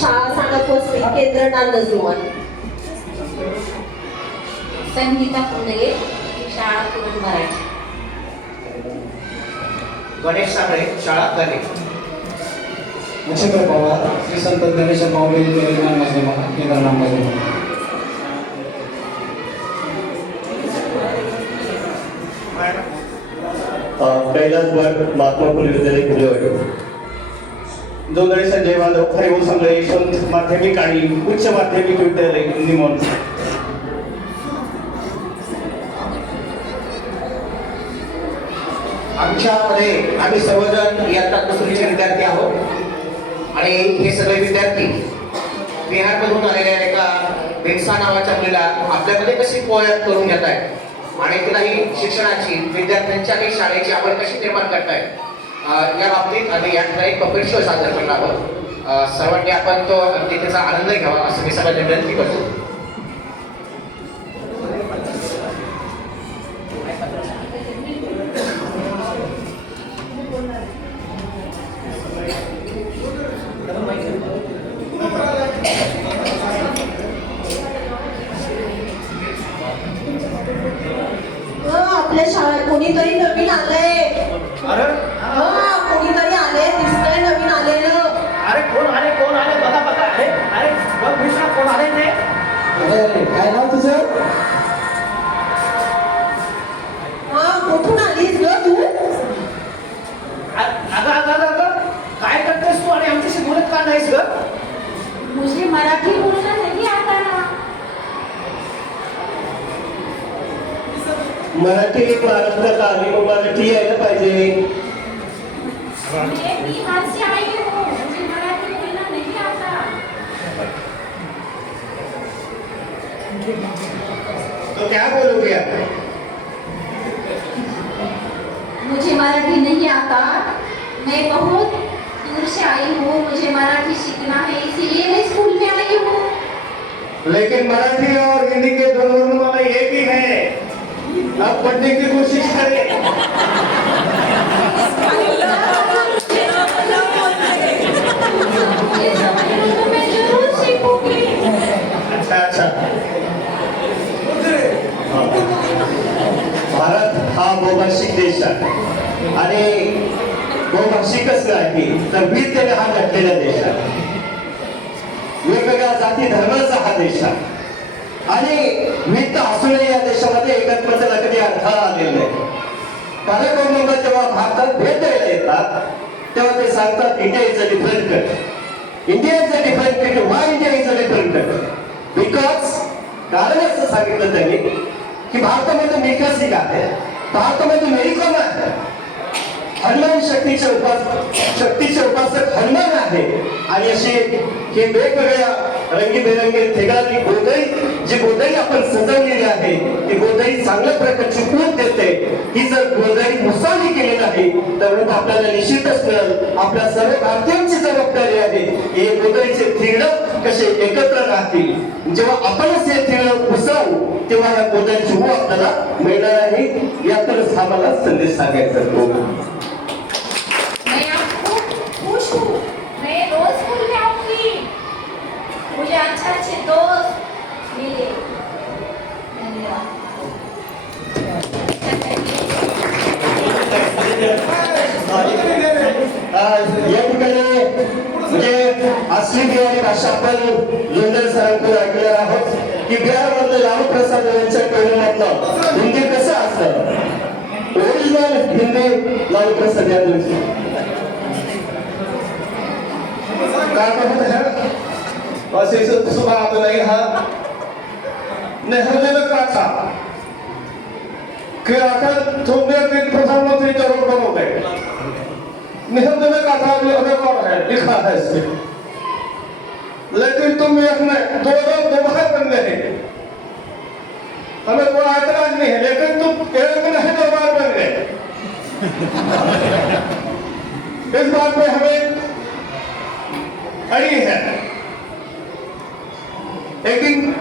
शाळा सानप वसई केंद्र नांदजुमन संगीता पुंडगे शाळा कुरुंद मराठी. गणेश साबळे शाळा गणे नक्षत्र पवार श्री संत गणेश मजमा केदारनाथ मजमा कैलास भट महात्मा फुले विद्यालय कुलेवाडी जोंदळे संजय माधव हरिभाऊ सांगळे यशवंत माध्यमिक आणि उच्च माध्यमिक विद्यालय निमोन. आमच्यामध्ये आम्ही सर्वजण इयत्ता विद्यार्थी आहोत. आणि हे सगळे विद्यार्थी बिहारमधून आलेल्या एका भेक्सा नावाच्या मुलीला आपल्याकडे कशी पोळ्यात करून घेत आहेत आणि तिलाही शिक्षणाची विद्यार्थ्यांच्या आणि शाळेची आवड कशी निर्माण करतायत? या बाबतीत आम्ही या ठिकाणी पपेट शो सादर करणार आहोत अं, सर्वांनी आपण तो अगदी त्याचा आनंद घ्यावा असं मी सगळ्यांना विनंती करतो अ, आपल्या शाळेत कोणीतरी नवीन आलंय अरे अरे अरे काय नाव तुझं हा कुठून आलीस ग तू अगं अगं अगं अगं काय करतेस तू आणि आमच्याशी बोलत का नाहीस ग? मुझे मराठी बोलना नहीं आता मराठी महाराष्ट्रात आली मग मराठी यायला पाहिजे मैं बिहार से आई हूँ मुझे मराठी बोलना नहीं आता. तो क्या बोलोगे आप? मुझे मराठी नहीं आता। मैं बहुत दूर से आई हूँ मुझे मराठी सीखना है इसीलिए मैं स्कूल में आई हूँ। लेकिन मराठी और हिंदी के दोनों वर्णमाला एक ही है। आप पढ़ने की कोशिश करें। बहुभाषिक देश आहे आणि बहुभाषिकच की तर विविधतेने हा नटलेला देश आहे. वेगवेगळ्या जाती धर्माचा हा देश आहे. आणि विविध असूनही या देशामध्ये एकत्मतेला कधी अडथळा आलेला नाही. कार्यक्रम जेव्हा भारतात भेट द्यायला येतात तेव्हा ते सांगतात India is a different country India is a different country why India is a different country because कारण असं सांगितलं त्यांनी की भारतामध्ये विकसित आहे. भारतामध्ये मेरी कॉम आहे? हनुमान शक्तीचे उपास शक्तीचे उपासक हनुमान आहे. आणि असे हे वेगवेगळ्या रंगीबेरंगी ठिकाणी गोदई जी गोदई आपण सजवलेली आहे ती गोदई चांगल्या प्रकारची ऊब देते. ही जर गोदई मुसावली केली नाही तर ऊब आपल्याला निश्चितच मिळेल आपल्या सर्व भारतीयांची जबाबदारी आहे हे गोदईचे थिगडं कसे एकत्र राहतील. जेव्हा आपणच हे थिगडं पुसावू तेव्हा या गोदईची ऊब आपल्याला मिळणार आहे. यातच आम्हाला संदेश सांगायचा या ठिकाणी म्हणजे असली बिहारी भाषा आपण लोंढर सरांकडून ऐकणार आहोत की बिहारमधलं लालू प्रसाद यांच्या टोळीमधलं हिंदी कसं असतं? ओरिजिनल हिंदी लालप्रसाद यांची क्या कहते हैं बस इसे सुबह तो नहीं है. नेहरू ने कहा था कि प्रधानमंत्री जरूर बनोगे नेहरू ने कहा था जो रिकॉर्ड है, लिखा है इसमें। लेकिन तुम में दो दो दोबारा बनने हैं। हमें कोई ऐतराज नहीं है, लेकिन तुम एक नहीं दो बार बन गए इस बात में हमें अड़ी है। लेकिन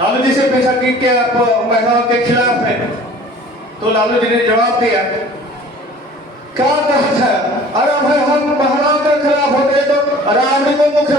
लालू जी से पूछा कि क्या आप महिलाओं के खिलाफ हैं? तो लालू जी ने जवाब दिया क्या कहा है? अरे भाई हम पहला के खिलाफ होते तो रानी को मुख्य